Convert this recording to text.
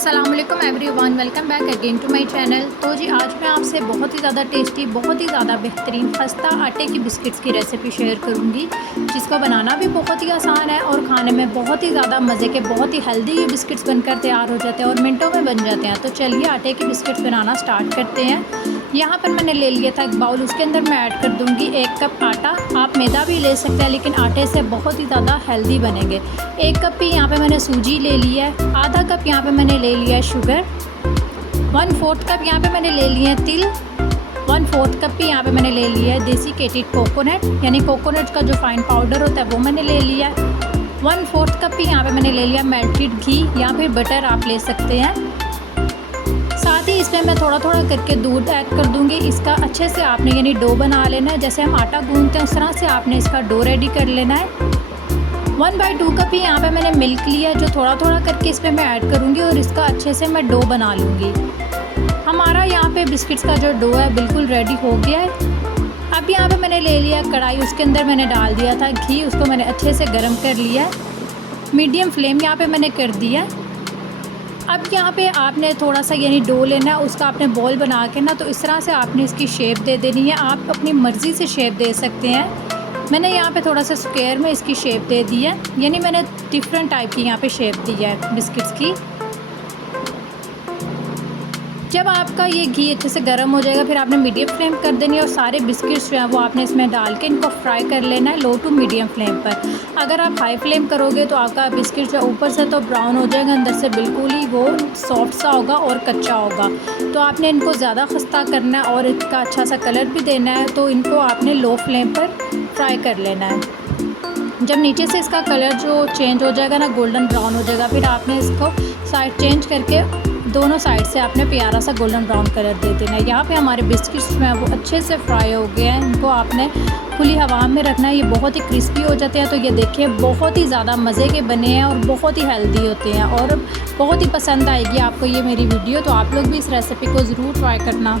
अस्सलामुअलैकुम everyone, welcome back again to my channel. तो जी आज मैं आपसे बहुत ही ज़्यादा टेस्टी, बहुत ही ज़्यादा बेहतरीन खस्ता आटे की बिस्किट्स की रेसिपी शेयर करूंगी, जिसको बनाना भी बहुत ही आसान है और खाने में बहुत ही ज़्यादा मज़े के, बहुत ही हेल्दी ये बिस्किट्स बनकर तैयार हो जाते हैं और मिनटों में बन जाते हैं। तो चलिए आटे की बिस्किट्स बनाना स्टार्ट करते हैं। यहाँ पर मैंने ले लिया था एक बाउल, उसके अंदर मैं ऐड कर दूँगी 1 कप आटा। आप मैदा भी ले सकते हैं लेकिन आटे से बहुत ही ज़्यादा हेल्दी बनेंगे। 1 कप ही यहाँ पे मैंने सूजी ले लिया है। आधा कप यहाँ पे मैंने ले लिया है शुगर। 1/4 कप यहाँ पे मैंने ले लिए हैं तिल। 1/4 कप भी यहाँ पे मैंने ले लिया है देसी केटेड कोकोनट, यानी कोकोनट का जो फाइन पाउडर होता है वो मैंने ले लिया है। 1/4 कप भी यहाँ पे मैंने ले लिया मेल्टेड घी या फिर बटर आप ले सकते हैं। साथ ही इसमें मैं थोड़ा थोड़ा करके दूध ऐड कर दूंगी। इसका अच्छे से आपने यानी डो बना लेना है, जैसे हम आटा गूंथते हैं उस तरह से आपने इसका डो रेडी कर लेना है। 1/2 कप ही यहाँ पे मैंने मिल्क लिया, जो थोड़ा थोड़ा करके इसमें मैं ऐड करूँगी और इसका अच्छे से मैं डो बना लूँगी। हमारा यहाँ पे बिस्किट्स का जो डो है बिल्कुल रेडी हो गया है। अब यहाँ पे मैंने ले लिया कढ़ाई, उसके अंदर मैंने डाल दिया था घी, उसको मैंने अच्छे से गर्म कर लिया है। मीडियम फ्लेम यहाँ पे मैंने कर दिया। अब यहाँ पे आपने थोड़ा सा यानी डो लेना है, उसका आपने बॉल बना के ना तो इस तरह से आपने इसकी शेप दे देनी है। आप अपनी मर्ज़ी से शेप दे सकते हैं। मैंने यहाँ पे थोड़ा सा स्क्वायर में इसकी शेप दे दी है, यानी मैंने डिफरेंट टाइप की यहाँ पे शेप दी है बिस्किट्स की। जब आपका ये घी अच्छे से गर्म हो जाएगा फिर आपने मीडियम फ्लेम कर देनी है और सारे बिस्किट्स जो हैं वो आपने इसमें डाल के इनको फ्राई कर लेना है लो टू मीडियम फ्लेम पर। अगर आप हाई फ्लेम करोगे तो आपका बिस्किट जो ऊपर से तो ब्राउन हो जाएगा, अंदर से बिल्कुल ही वो सॉफ्ट सा होगा और कच्चा होगा। तो आपने इनको ज़्यादा खस्ता करना है और इसका अच्छा सा कलर भी देना है, तो इनको आपने लो फ्लेम पर फ्राई कर लेना है। जब नीचे से इसका कलर जो चेंज हो जाएगा ना, गोल्डन ब्राउन हो जाएगा, फिर आपने इसको साइड चेंज करके दोनों साइड से आपने प्यारा सा गोल्डन ब्राउन कलर दे देना है। यहाँ पे हमारे बिस्किट्स जो हैं वो अच्छे से फ्राई हो गए हैं। इनको आपने खुली हवा में रखना है, ये बहुत ही क्रिस्पी हो जाते हैं। तो ये देखिए बहुत ही ज़्यादा मज़े के बने हैं और बहुत ही हेल्दी होते हैं और बहुत ही पसंद आएगी आपको ये मेरी वीडियो। तो आप लोग भी इस रेसिपी को ज़रूर ट्राई करना।